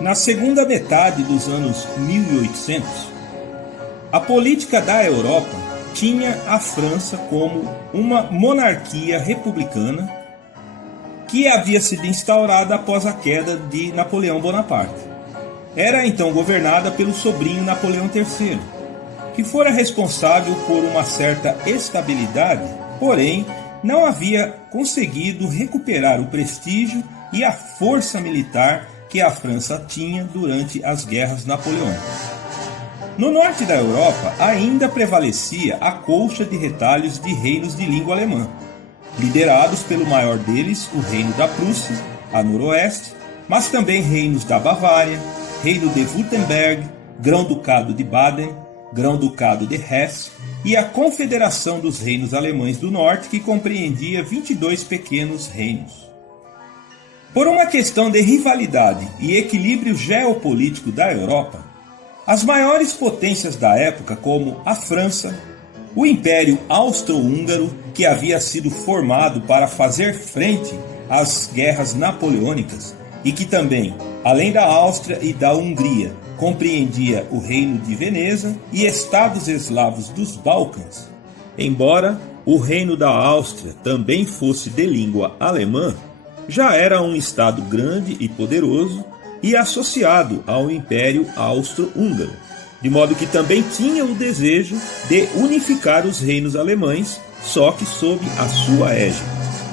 Na segunda metade dos anos 1800, a política da Europa tinha a França como uma monarquia republicana que havia sido instaurada após a queda de Napoleão Bonaparte. Era então governada pelo sobrinho Napoleão III, que fora responsável por uma certa estabilidade, porém não havia conseguido recuperar o prestígio e a força militar que a França tinha durante as guerras napoleônicas. No norte da Europa ainda prevalecia a colcha de retalhos de reinos de língua alemã, liderados pelo maior deles, o Reino da Prússia, a noroeste, mas também reinos da Bavária, Reino de Württemberg, Grão-Ducado de Baden, Grão-Ducado de Hesse e a Confederação dos Reinos Alemães do Norte, que compreendia 22 pequenos reinos. Por uma questão de rivalidade e equilíbrio geopolítico da Europa, as maiores potências da época, como a França, o Império Austro-Húngaro, que havia sido formado para fazer frente às guerras napoleônicas e que também, além da Áustria e da Hungria, compreendia o Reino de Veneza e estados eslavos dos Balcãs. Embora o Reino da Áustria também fosse de língua alemã, já era um estado grande e poderoso e associado ao Império Austro-Húngaro, de modo que também tinha o desejo de unificar os reinos alemães, só que sob a sua égide,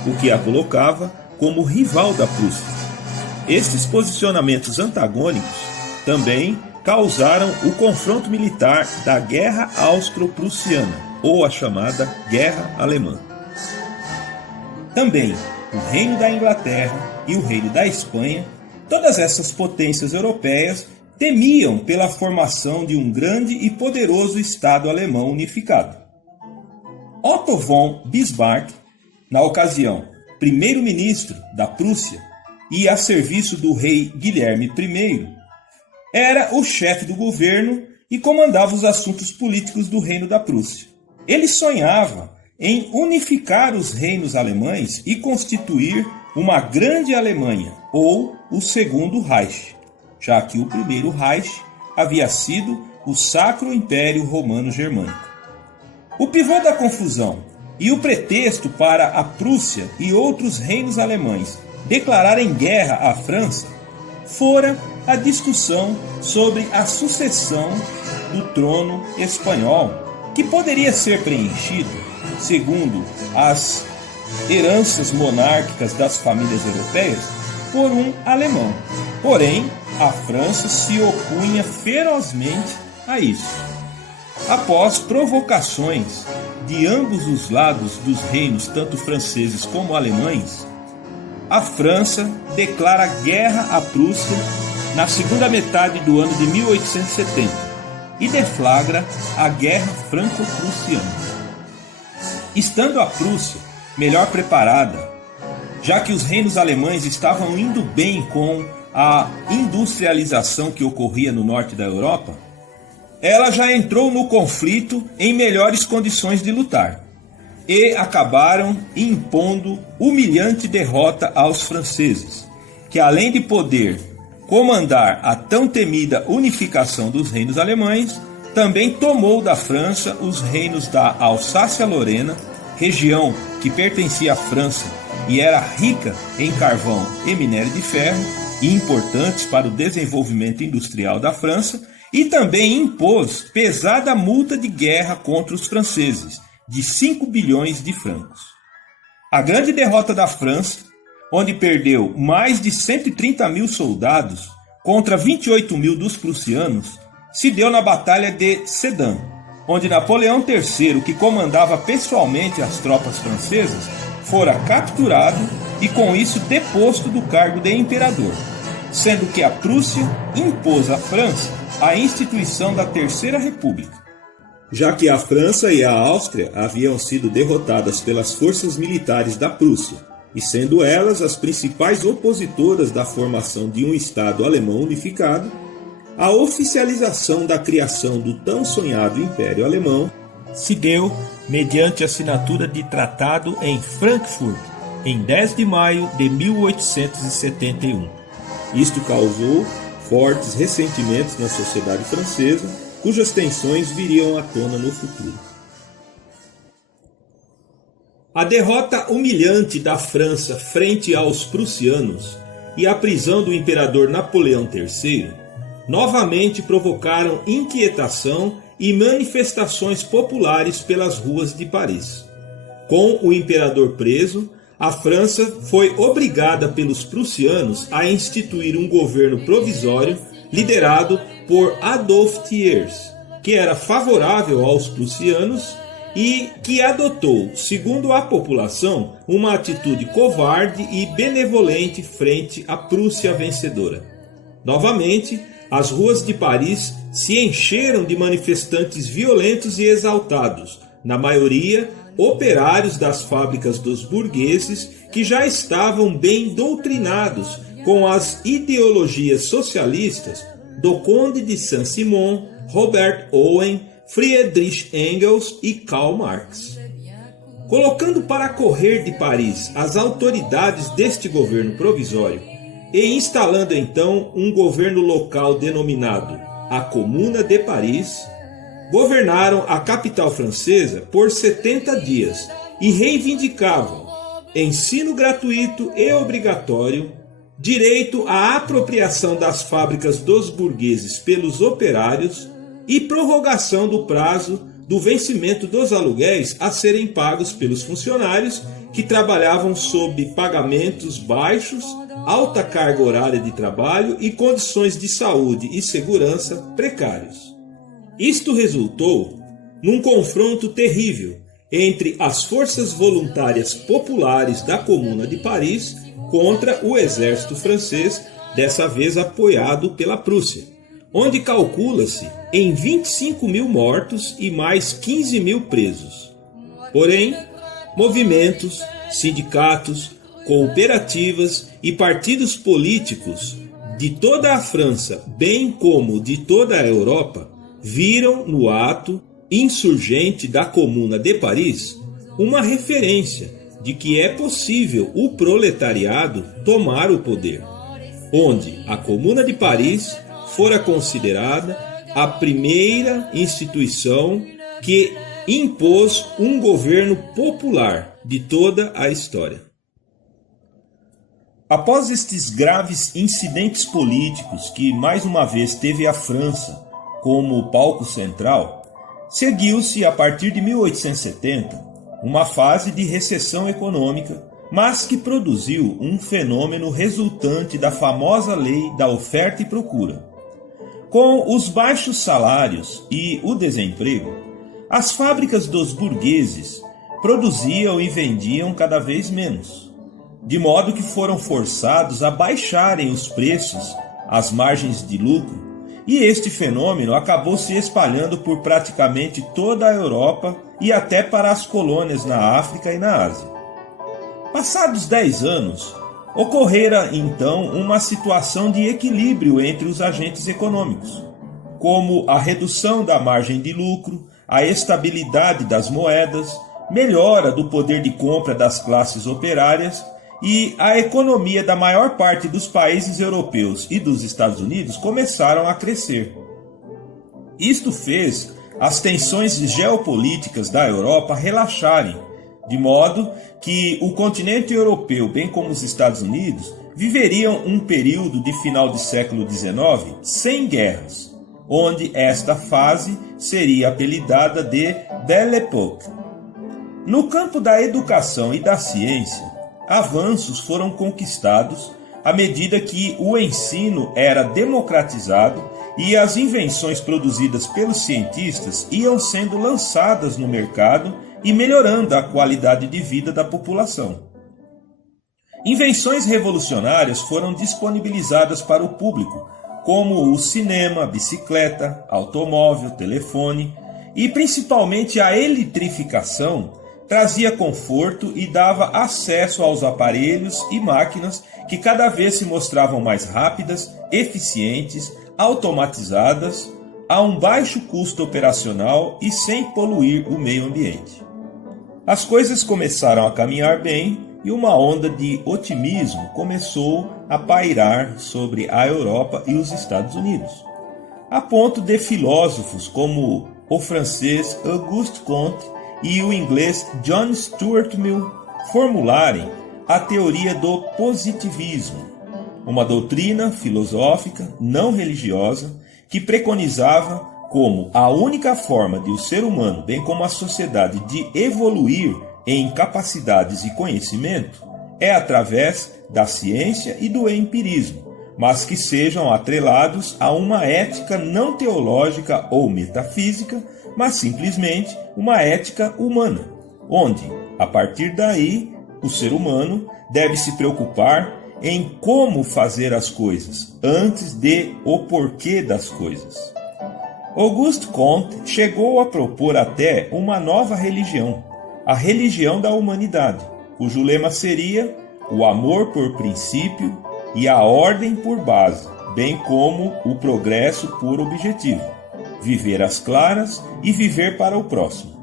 o que a colocava como rival da Prússia. Estes posicionamentos antagônicos também causaram o confronto militar da Guerra Austro-Prussiana, ou a chamada Guerra Alemã. Também o Reino da Inglaterra e o Reino da Espanha, todas essas potências europeias temiam pela formação de um grande e poderoso Estado alemão unificado. Otto von Bismarck, na ocasião primeiro-ministro da Prússia e a serviço do rei Guilherme I, era o chefe do governo e comandava os assuntos políticos do Reino da Prússia. Ele sonhava em unificar os reinos alemães e constituir uma grande Alemanha, ou o segundo Reich, já que o primeiro Reich havia sido o Sacro Império Romano Germânico. O pivô da confusão e o pretexto para a Prússia e outros reinos alemães declararem guerra à França fora a discussão sobre a sucessão do trono espanhol, que poderia ser preenchido, segundo as heranças monárquicas das famílias europeias, por um alemão. Porém, a França se opunha ferozmente a isso. Após provocações de ambos os lados dos reinos, tanto franceses como alemães, a França declara guerra à Prússia na segunda metade do ano de 1870 e deflagra a Guerra Franco-Prussiana. Estando a Prússia melhor preparada, já que os reinos alemães estavam indo bem com a industrialização que ocorria no norte da Europa, ela já entrou no conflito em melhores condições de lutar e acabaram impondo humilhante derrota aos franceses, que além de poder comandar a tão temida unificação dos reinos alemães, também tomou da França os reinos da Alsácia-Lorena, região que pertencia à França e era rica em carvão e minério de ferro, e importantes para o desenvolvimento industrial da França, e também impôs pesada multa de guerra contra os franceses, de 5 bilhões de francos. A grande derrota da França, onde perdeu mais de 130 mil soldados contra 28 mil dos prussianos, se deu na Batalha de Sedan, onde Napoleão III, que comandava pessoalmente as tropas francesas, fora capturado e com isso deposto do cargo de imperador, sendo que a Prússia impôs à França a instituição da Terceira República. Já que a França e a Áustria haviam sido derrotadas pelas forças militares da Prússia, e sendo elas as principais opositoras da formação de um Estado alemão unificado, a oficialização da criação do tão sonhado Império Alemão se deu mediante a assinatura de tratado em Frankfurt, em 10 de maio de 1871. Isto causou fortes ressentimentos na sociedade francesa, cujas tensões viriam à tona no futuro. A derrota humilhante da França frente aos prussianos e a prisão do imperador Napoleão III novamente provocaram inquietação e manifestações populares pelas ruas de Paris. Com o imperador preso, a França foi obrigada pelos prussianos a instituir um governo provisório liderado por Adolphe Thiers, que era favorável aos prussianos e que adotou, segundo a população, uma atitude covarde e benevolente frente à Prússia vencedora. Novamente, as ruas de Paris se encheram de manifestantes violentos e exaltados, na maioria operários das fábricas dos burgueses que já estavam bem doutrinados com as ideologias socialistas do Conde de Saint-Simon, Robert Owen, Friedrich Engels e Karl Marx. Colocando para correr de Paris as autoridades deste governo provisório e instalando então um governo local denominado a Comuna de Paris, governaram a capital francesa por 70 dias e reivindicavam ensino gratuito e obrigatório, direito à apropriação das fábricas dos burgueses pelos operários e prorrogação do prazo do vencimento dos aluguéis a serem pagos pelos funcionários que trabalhavam sob pagamentos baixos, alta carga horária de trabalho e condições de saúde e segurança precários. Isto resultou num confronto terrível entre as forças voluntárias populares da Comuna de Paris contra o exército francês, dessa vez apoiado pela Prússia, onde calcula-se em 25 mil mortos e mais 15 mil presos. Porém, movimentos, sindicatos, cooperativas e partidos políticos de toda a França, bem como de toda a Europa, viram no ato insurgente da Comuna de Paris uma referência de que é possível o proletariado tomar o poder, onde a Comuna de Paris fora considerada a primeira instituição que impôs um governo popular de toda a história. Após estes graves incidentes políticos que mais uma vez teve a França como palco central, seguiu-se a partir de 1870 uma fase de recessão econômica, mas que produziu um fenômeno resultante da famosa lei da oferta e procura. Com os baixos salários e o desemprego, as fábricas dos burgueses produziam e vendiam cada vez menos, de modo que foram forçados a baixarem os preços, as margens de lucro, e este fenômeno acabou se espalhando por praticamente toda a Europa e até para as colônias na África e na Ásia. Passados 10 anos, ocorrera então uma situação de equilíbrio entre os agentes econômicos, como a redução da margem de lucro, a estabilidade das moedas, melhora do poder de compra das classes operárias e a economia da maior parte dos países europeus e dos Estados Unidos começaram a crescer. Isto fez as tensões geopolíticas da Europa relaxarem, de modo que o continente europeu, bem como os Estados Unidos, viveriam um período de final do século XIX sem guerras, onde esta fase seria apelidada de Belle Époque. No campo da educação e da ciência, avanços foram conquistados à medida que o ensino era democratizado e as invenções produzidas pelos cientistas iam sendo lançadas no mercado e melhorando a qualidade de vida da população. Invenções revolucionárias foram disponibilizadas para o público, como o cinema, a bicicleta, automóvel, telefone e principalmente a eletrificação trazia conforto e dava acesso aos aparelhos e máquinas que cada vez se mostravam mais rápidas, eficientes, automatizadas, a um baixo custo operacional e sem poluir o meio ambiente. As coisas começaram a caminhar bem e uma onda de otimismo começou a pairar sobre a Europa e os Estados Unidos, a ponto de filósofos como o francês Auguste Comte e o inglês John Stuart Mill formularem a teoria do positivismo, uma doutrina filosófica não religiosa que preconizava como a única forma de o ser humano, bem como a sociedade, de evoluir em capacidades e conhecimento é através da ciência e do empirismo, mas que sejam atrelados a uma ética não teológica ou metafísica, mas simplesmente uma ética humana, onde, a partir daí, o ser humano deve se preocupar em como fazer as coisas, antes de o porquê das coisas. Auguste Comte chegou a propor até uma nova religião, a religião da humanidade, cujo lema seria o amor por princípio e a ordem por base, bem como o progresso por objetivo, viver às claras e viver para o próximo.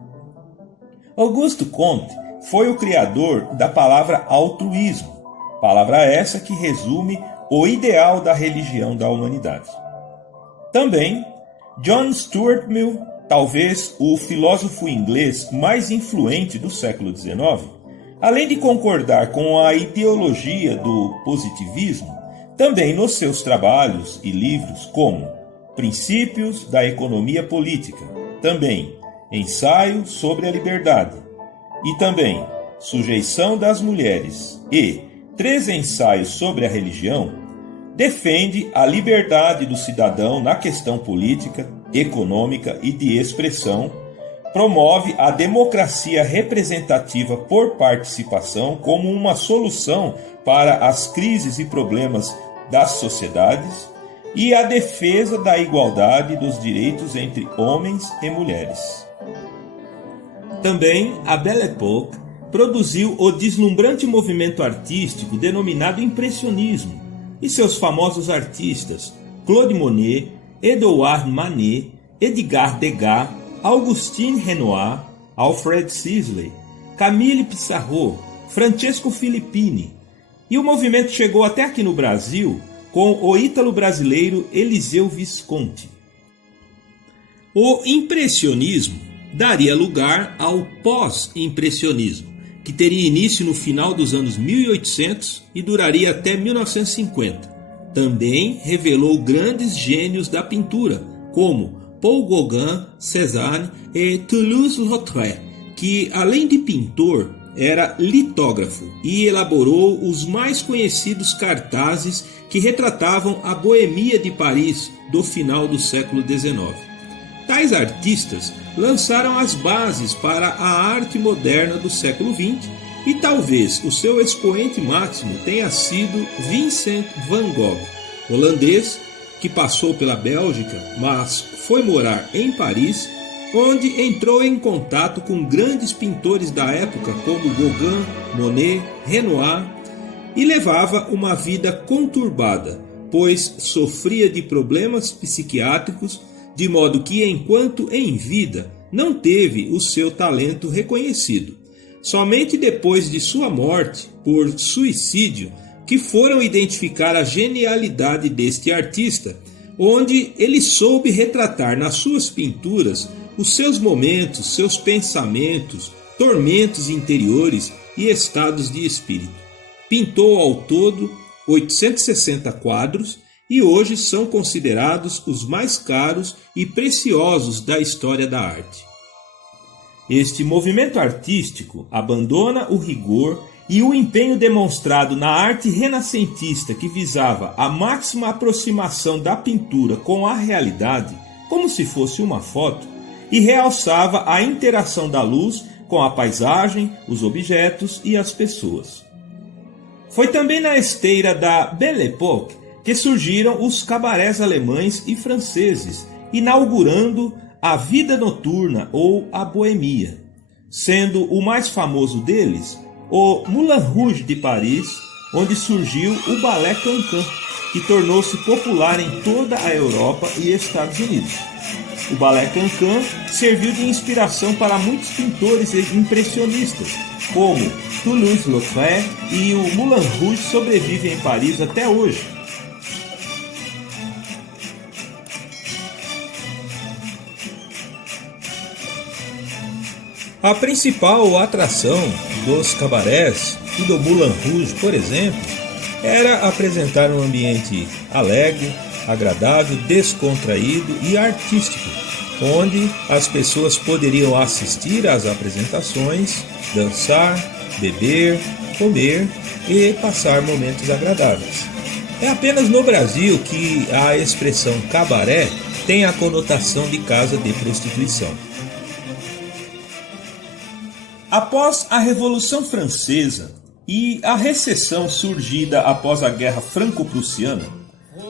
Auguste Comte foi o criador da palavra altruísmo, palavra essa que resume o ideal da religião da humanidade. Também, John Stuart Mill, talvez o filósofo inglês mais influente do século XIX, além de concordar com a ideologia do positivismo, também nos seus trabalhos e livros como Princípios da Economia Política, também Ensaio sobre a Liberdade, e também Sujeição das Mulheres e 3 ensaios sobre a religião, defende a liberdade do cidadão na questão política, econômica e de expressão, promove a democracia representativa por participação como uma solução para as crises e problemas das sociedades e a defesa da igualdade dos direitos entre homens e mulheres. Também a Belle Époque produziu o deslumbrante movimento artístico denominado Impressionismo, e seus famosos artistas Claude Monet, Edouard Manet, Edgar Degas, Augustin Renoir, Alfred Sisley, Camille Pissarro, Francesco Filippini, e o movimento chegou até aqui no Brasil com o ítalo-brasileiro Eliseu Visconti. O impressionismo daria lugar ao pós-impressionismo, que teria início no final dos anos 1800 e duraria até 1950. Também revelou grandes gênios da pintura, como Paul Gauguin, Cézanne e Toulouse-Lautrec, que, além de pintor, era litógrafo e elaborou os mais conhecidos cartazes que retratavam a boemia de Paris do final do século XIX. Tais artistas lançaram as bases para a arte moderna do século XX e talvez o seu expoente máximo tenha sido Vincent van Gogh, holandês que passou pela Bélgica, mas foi morar em Paris, onde entrou em contato com grandes pintores da época como Gauguin, Monet, Renoir, e levava uma vida conturbada, pois sofria de problemas psiquiátricos, de modo que, enquanto em vida, não teve o seu talento reconhecido. Somente depois de sua morte, por suicídio, que foram identificar a genialidade deste artista, onde ele soube retratar nas suas pinturas os seus momentos, seus pensamentos, tormentos interiores e estados de espírito. Pintou ao todo 860 quadros e hoje são considerados os mais caros e preciosos da história da arte. Este movimento artístico abandona o rigor e o empenho demonstrado na arte renascentista que visava a máxima aproximação da pintura com a realidade, como se fosse uma foto, e realçava a interação da luz com a paisagem, os objetos e as pessoas. Foi também na esteira da Belle Époque que surgiram os cabarés alemães e franceses, inaugurando a vida noturna ou a boemia, sendo o mais famoso deles o Moulin Rouge de Paris, onde surgiu o Ballet Cancan, que tornou-se popular em toda a Europa e Estados Unidos. O balé Cancan serviu de inspiração para muitos pintores impressionistas, como Toulouse-Lautrec, e o Moulin Rouge sobrevive em Paris até hoje. A principal atração dos cabarés e do Moulin Rouge, por exemplo, era apresentar um ambiente alegre, agradável, descontraído e artístico, onde as pessoas poderiam assistir às apresentações, dançar, beber, comer e passar momentos agradáveis. É apenas no Brasil que a expressão cabaré tem a conotação de casa de prostituição. Após a Revolução Francesa e a recessão surgida após a Guerra Franco-Prussiana,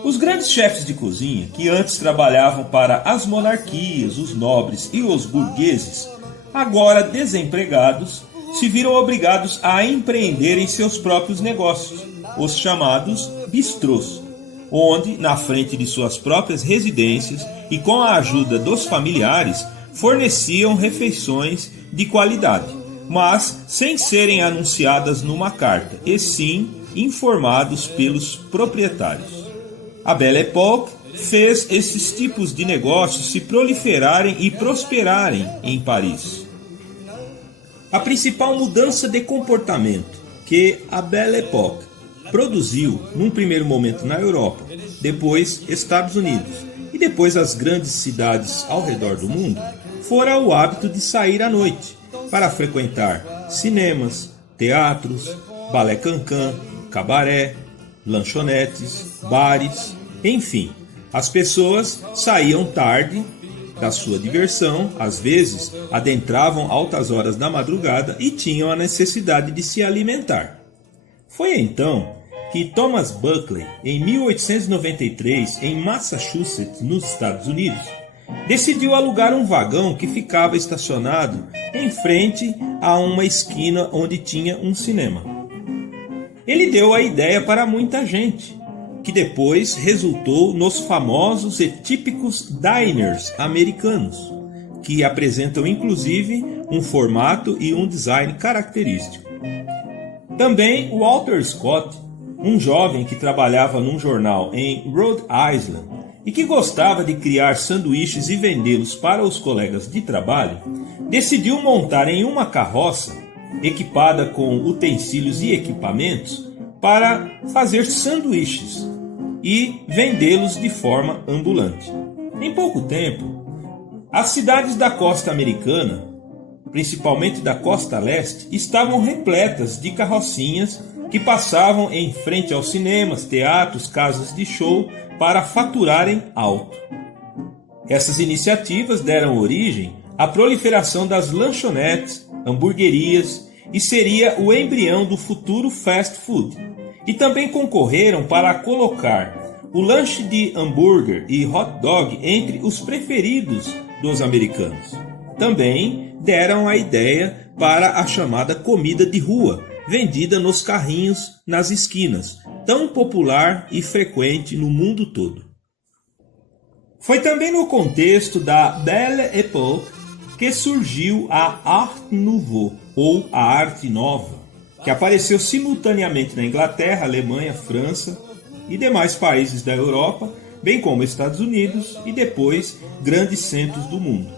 os grandes chefes de cozinha, que antes trabalhavam para as monarquias, os nobres e os burgueses, agora desempregados, se viram obrigados a empreenderem seus próprios negócios, os chamados bistrôs, onde, na frente de suas próprias residências e com a ajuda dos familiares, forneciam refeições de qualidade, mas sem serem anunciadas numa carta, e sim informados pelos proprietários. A Belle Époque fez esses tipos de negócios se proliferarem e prosperarem em Paris. A principal mudança de comportamento que a Belle Époque produziu num primeiro momento na Europa, depois Estados Unidos e depois as grandes cidades ao redor do mundo, fora o hábito de sair à noite para frequentar cinemas, teatros, balé cancan, cabaré, lanchonetes, bares, enfim. As pessoas saíam tarde da sua diversão, às vezes adentravam altas horas da madrugada e tinham a necessidade de se alimentar. Foi então que Thomas Buckley, em 1893, em Massachusetts, nos Estados Unidos, decidiu alugar um vagão que ficava estacionado em frente a uma esquina onde tinha um cinema. Ele deu a ideia para muita gente, que depois resultou nos famosos e típicos diners americanos, que apresentam inclusive um formato e um design característico. Também Walter Scott, um jovem que trabalhava num jornal em Rhode Island e que gostava de criar sanduíches e vendê-los para os colegas de trabalho, decidiu montar em uma carroça, equipada com utensílios e equipamentos, para fazer sanduíches e vendê-los de forma ambulante. Em pouco tempo, as cidades da costa americana, principalmente da costa leste, estavam repletas de carrocinhas que passavam em frente aos cinemas, teatros, casas de show para faturarem alto. Essas iniciativas deram origem à proliferação das lanchonetes, hamburguerias e seria o embrião do futuro fast food. E também concorreram para colocar o lanche de hambúrguer e hot dog entre os preferidos dos americanos. Também deram a ideia para a chamada comida de rua, vendida nos carrinhos nas esquinas, tão popular e frequente no mundo todo. Foi também no contexto da Belle Époque que surgiu a Art Nouveau, ou a Arte Nova, que apareceu simultaneamente na Inglaterra, Alemanha, França e demais países da Europa, bem como Estados Unidos e depois grandes centros do mundo.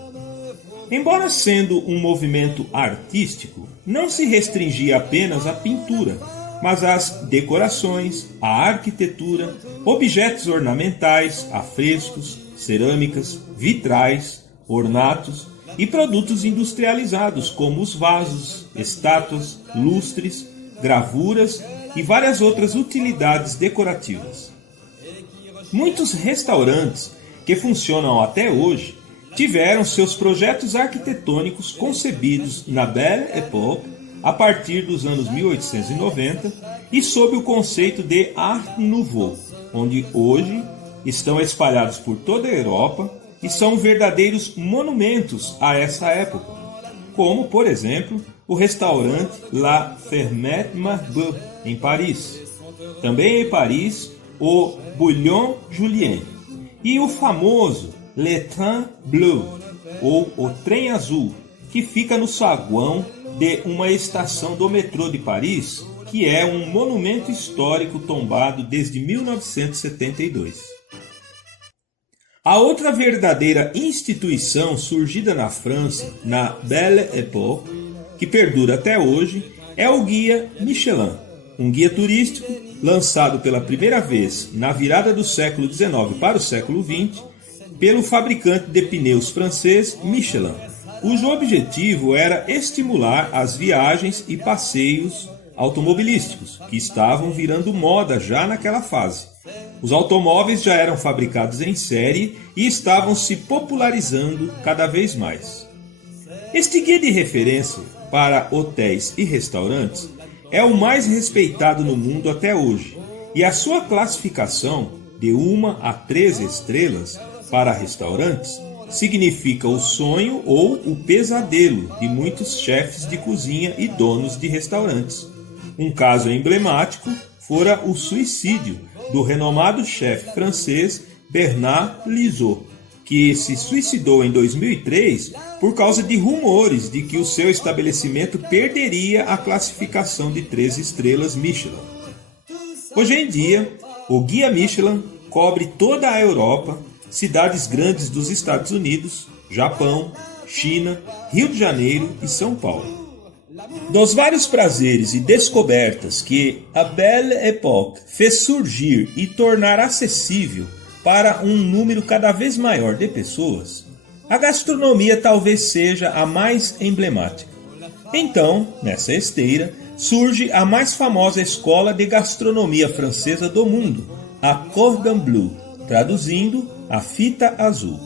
Embora sendo um movimento artístico, não se restringia apenas à pintura, mas às decorações, à arquitetura, objetos ornamentais, afrescos, cerâmicas, vitrais, ornatos e produtos industrializados como os vasos, estátuas, lustres, gravuras e várias outras utilidades decorativas. Muitos restaurantes que funcionam até hoje tiveram seus projetos arquitetônicos concebidos na Belle Époque a partir dos anos 1890 e sob o conceito de Art Nouveau, onde hoje estão espalhados por toda a Europa e são verdadeiros monumentos a essa época, como, por exemplo, o restaurante La Fermette Marbeau, em Paris. Também em Paris, o Bouillon Julien, e o famoso Le Train Bleu, ou o Trem Azul, que fica no saguão de uma estação do metrô de Paris, que é um monumento histórico tombado desde 1972. A outra verdadeira instituição surgida na França, na Belle Époque, que perdura até hoje, é o Guia Michelin, um guia turístico lançado pela primeira vez na virada do século XIX para o século XX pelo fabricante de pneus francês Michelin, cujo objetivo era estimular as viagens e passeios automobilísticos, que estavam virando moda já naquela fase. Os automóveis já eram fabricados em série e estavam se popularizando cada vez mais. Este guia de referência para hotéis e restaurantes é o mais respeitado no mundo até hoje, e a sua classificação de 1 a 3 estrelas para restaurantes significa o sonho ou o pesadelo de muitos chefes de cozinha e donos de restaurantes. Um caso emblemático fora o suicídio do renomado chefe francês Bernard Lizotte, que se suicidou em 2003 por causa de rumores de que o seu estabelecimento perderia a classificação de 3 estrelas Michelin. Hoje em dia, o Guia Michelin cobre toda a Europa, cidades grandes dos Estados Unidos, Japão, China, Rio de Janeiro e São Paulo. Dos vários prazeres e descobertas que a Belle Époque fez surgir e tornar acessível para um número cada vez maior de pessoas, a gastronomia talvez seja a mais emblemática. Então, nessa esteira, surge a mais famosa escola de gastronomia francesa do mundo, a Cordon Bleu, traduzindo, a Fita Azul.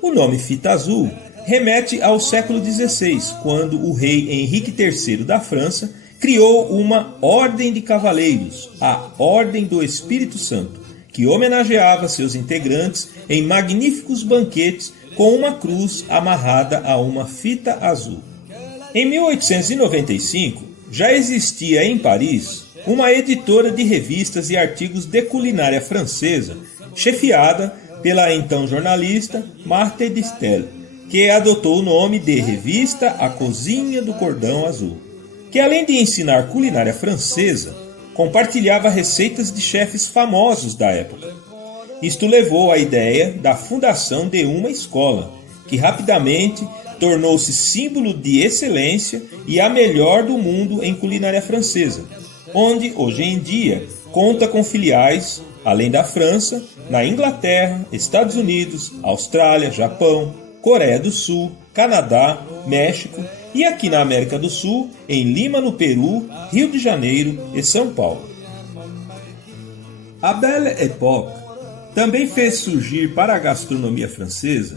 O nome Fita Azul remete ao século XVI, quando o rei Henrique III da França criou uma ordem de cavaleiros, a Ordem do Espírito Santo, que homenageava seus integrantes em magníficos banquetes com uma cruz amarrada a uma fita azul. Em 1895, já existia em Paris uma editora de revistas e artigos de culinária francesa, chefiada pela então jornalista Marthe Distel, que adotou o nome de Revista A Cozinha do Cordão Azul, que além de ensinar culinária francesa, compartilhava receitas de chefes famosos da época. Isto levou à ideia da fundação de uma escola, que rapidamente tornou-se símbolo de excelência e a melhor do mundo em culinária francesa, onde hoje em dia conta com filiais, além da França, na Inglaterra, Estados Unidos, Austrália, Japão, Coreia do Sul, Canadá, México e aqui na América do Sul, em Lima, no Peru, Rio de Janeiro e São Paulo. A Belle Époque também fez surgir para a gastronomia francesa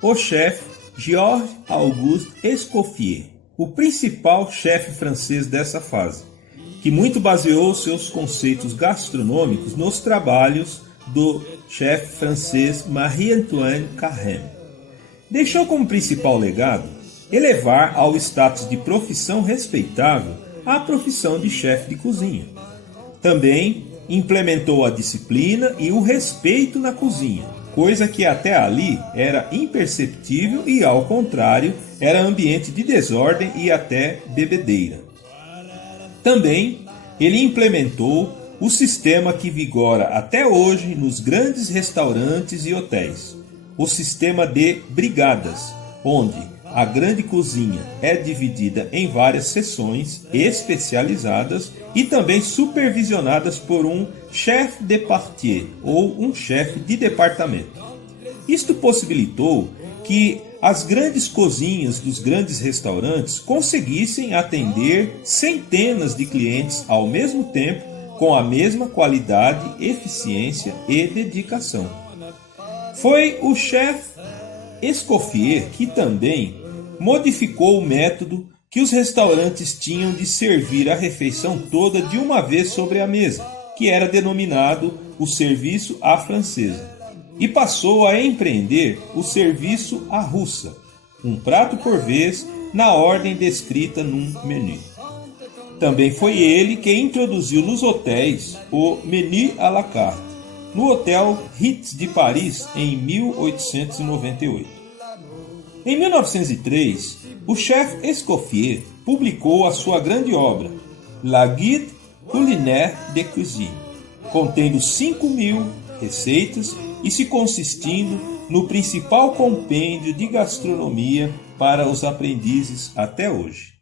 o chefe Georges-Auguste Escoffier, o principal chefe francês dessa fase, que muito baseou seus conceitos gastronômicos nos trabalhos do chefe francês Marie-Antoine Carême. Deixou como principal legado elevar ao status de profissão respeitável a profissão de chefe de cozinha. Também implementou a disciplina e o respeito na cozinha, coisa que até ali era imperceptível e, ao contrário, era ambiente de desordem e até bebedeira. Também ele implementou o sistema que vigora até hoje nos grandes restaurantes e hotéis, o sistema de brigadas, onde a grande cozinha é dividida em várias seções especializadas e também supervisionadas por um chef de partie ou um chefe de departamento. Isto possibilitou que as grandes cozinhas dos grandes restaurantes conseguissem atender centenas de clientes ao mesmo tempo com a mesma qualidade, eficiência e dedicação. Foi o chefe Escoffier que também modificou o método que os restaurantes tinham de servir a refeição toda de uma vez sobre a mesa, que era denominado o serviço à francesa, e passou a empreender o serviço à russa, um prato por vez na ordem descrita num menu. Também foi ele que introduziu nos hotéis o menu à la carte, no Hotel Ritz de Paris em 1898. Em 1903, o chefe Escoffier publicou a sua grande obra, La Guide culinaire de cuisine, contendo 5.000 receitas e se consistindo no principal compêndio de gastronomia para os aprendizes até hoje.